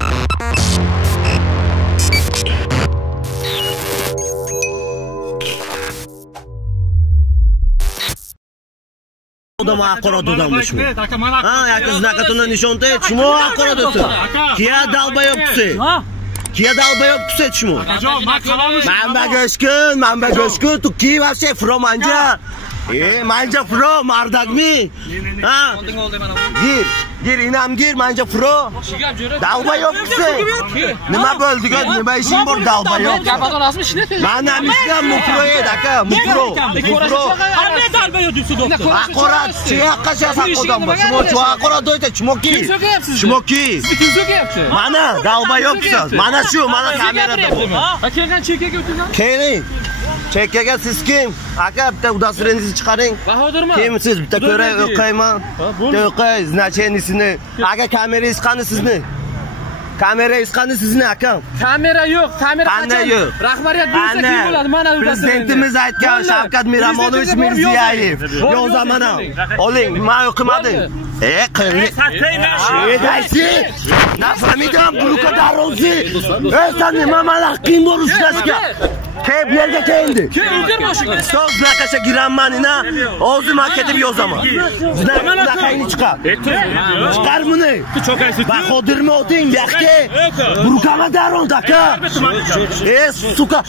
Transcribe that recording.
Odam haqorat odammış mı? Ha, yakın znakatına nişonta et. Şumu haqorat etsin. Kiya dalbayok kuse. Kiya dalbayok kuse şumu. Manba göşkün. Tu ki вообще fro manja. Manja fro mardagmi. Ha. Gir inam gir manja fro. Dalbayok kuse. Nima bo'ldi ga? Nima ishing bor dalbayok? Gapadan asmi ishni tez. Mana mishkam mufro ed aka, mufro. Qanday dalbayok debsiz doktor? Haqorat, chiqqa shasan odam bor. Shimo haqorat do'yta, chimoki. Chimoki. Kim so'kayapti? Mana dalbayoksiz. Mana shu, mana kamerada bor. Ha, kelgan chekkaga o'tgan. Keling. Chekkaga siz kim? Aka bitta udostrengizni chiqaring. Bahodirman. Kimsiz? Bitta ko'ray, o'qayman. O'qay, значениесini. Aka kamerangiz qani sizni? Kamerangiz qani sizni aka? Kamera yo'q, kamera qanday yo'q? Rahbariyat buyursa kim bo'ladi? Mana Prezidentimiz aytgan Shavkat Miromonovich Mirziyoyev. Yo'zaman. Oling, men o'qimadim. Qillik. Daysi. Nafamidam buluka darozi. Sen nima malaqing bor ushlashga? Kep yerga keldi. Kim boshiga? So'z naqasha giranman ina. O'zim ketib yozaman. Naqayni chiqar. Chiqar buni. Bahodirmi o'ting, yaxshi. Burkama daron aka. Suka.